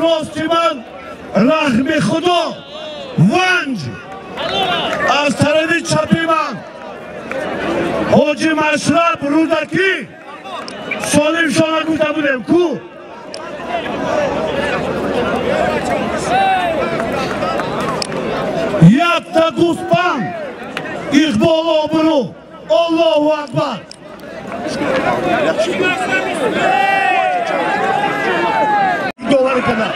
راستی من رحم خدا ونج از طرف چپی من حاجی مشرب رودکی سالم شانه گوته بودم کو یک تا گوسپند اقبال آبرو الله اکبر دوباره کنم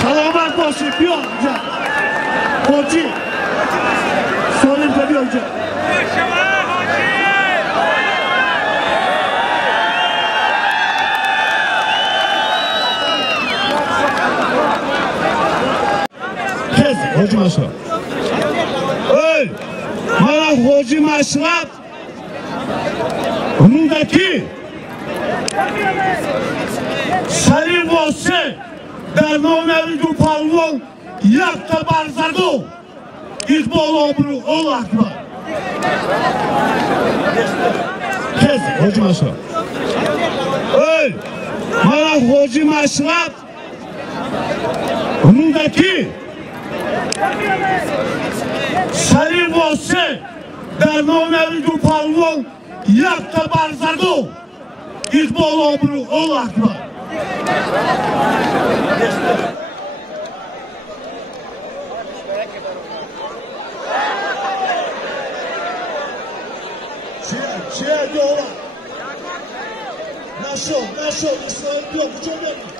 سلامت باشی بیا اینجا حاجی سالم تا بیا اینجا کسی حاجی مشرب ای من حاجی مشرب رودکی سری واسه در نام دو پالوان یک تا برزدو اقبال آبرو الله اکبر کسی حاجی مشرب ای من حاجی مشرب رودکی سری واسه در نام دو پالوان یک تا برزدو اقبال آبرو الله اکبر چیه دولا نشو اسرائیل بیا کجا بری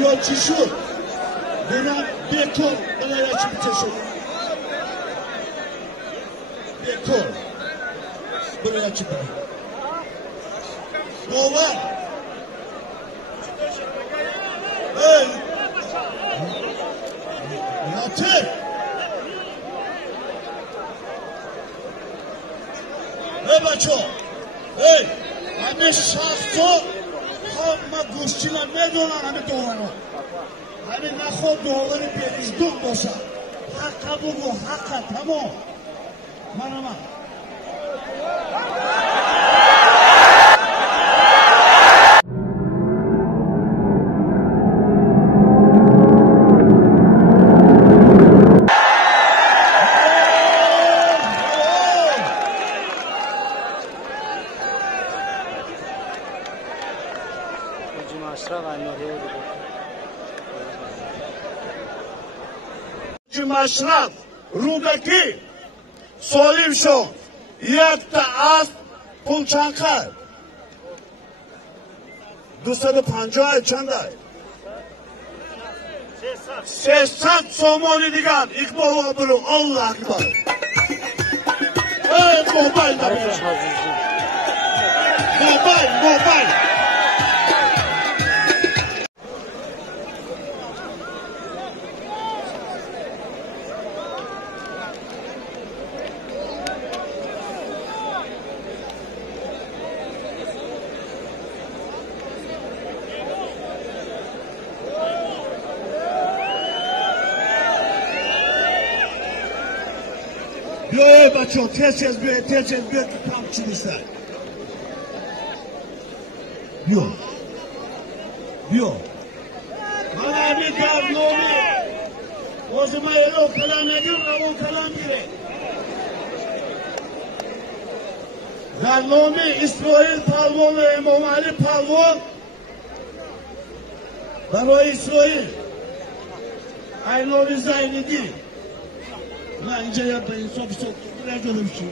یا چی شد؟ بینم بیتون بنای چی بیته شد بیتون بنای چی بیته باور ای ناته ای بچه ای همه شخصا همه گوشتینا میدونن همه دورانو همه نخواد دوران پیریزدون باشه حقا بگو حقا تمام من مشرب رودکی سالم شد یک تا اسب پول چند کرد 250 چنده 300 سومانی دیگر اقبال آبرو الله اکبر موبایل بیا بچه ها تیز بیا که کم چی نیستن بیا من همین برنامه واسه ایلو کلام نگیر روان کلام گیره برنامه اسرائیل پالوان و امام علی پالوان برای اسرائیل اینوری زینیدی Ulan ince yapmayın, sok. Biraz öyle bir şey.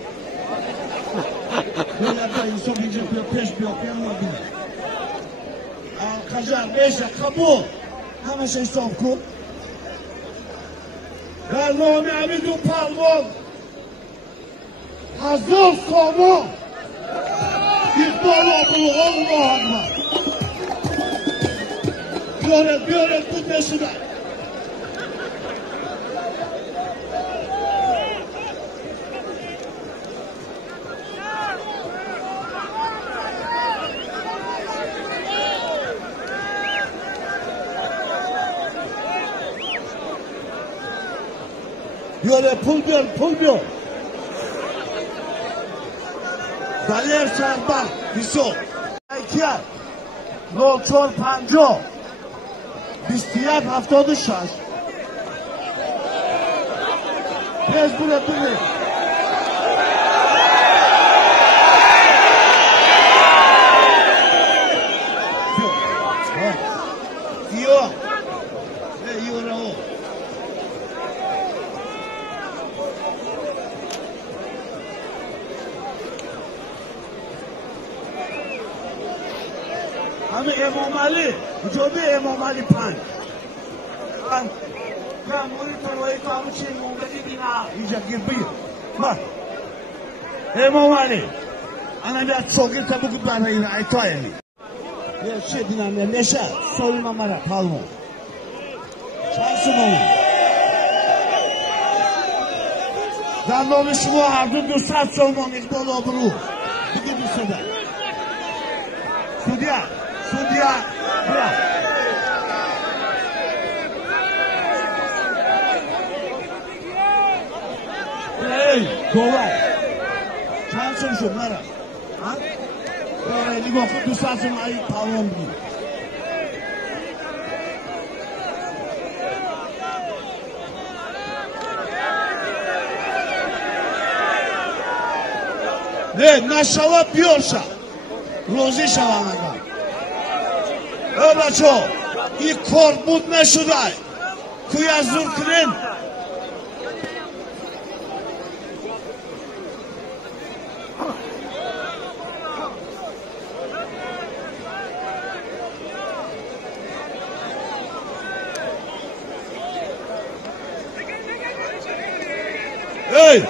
Böyle yapmayın, sok ince yapıyor, peş bir yapıyor ama bile. Al, beşe, kabu. Hemen şey soku. Vernomi Amidu Palmon. Hazır sonu. İkbal olduğu Allah Allah. Göret bu mesele. Göre pul diyor. Daler Sarban, Visok, Aykiyat, Rolçor Panco, Bistiyat haftadı şaş. Bez bile. İyo. İyo rao. Ama Imam Ali, Jobi Imam Ali Pan. Ben monitörü kamu için mumbedi bina yiyecek gibi. Bak. Imam Ali. Ana bir çokil tabu kubana yine aytayeli. Ya şey dinamle neşe sorun amara palmo. Şansım onu. Ben de onu şu harcı bir saat sormam İkbal obru. Bugün bir sefer. Судья. Hey, kolay. Şansım şunlara. Ha? Lig okul düsansın ayı palmon gibi. Ne, naşava piyorsa. Rozi şavanaga. Öyle çok. İlk korkmut ne şuday. Kuya zurkrin. Hey,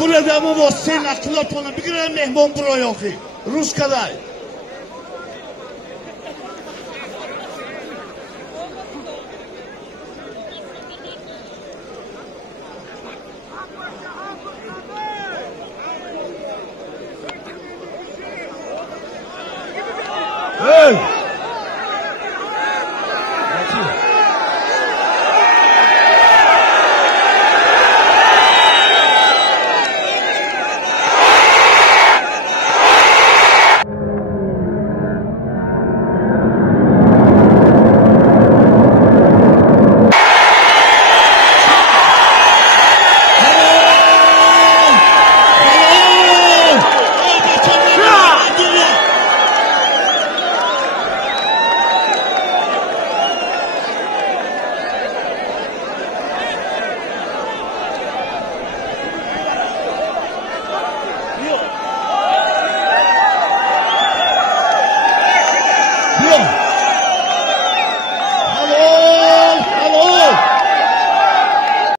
burada mı var sen akıllı tonu bir gün mehmon bro yok ki. Rus kadar.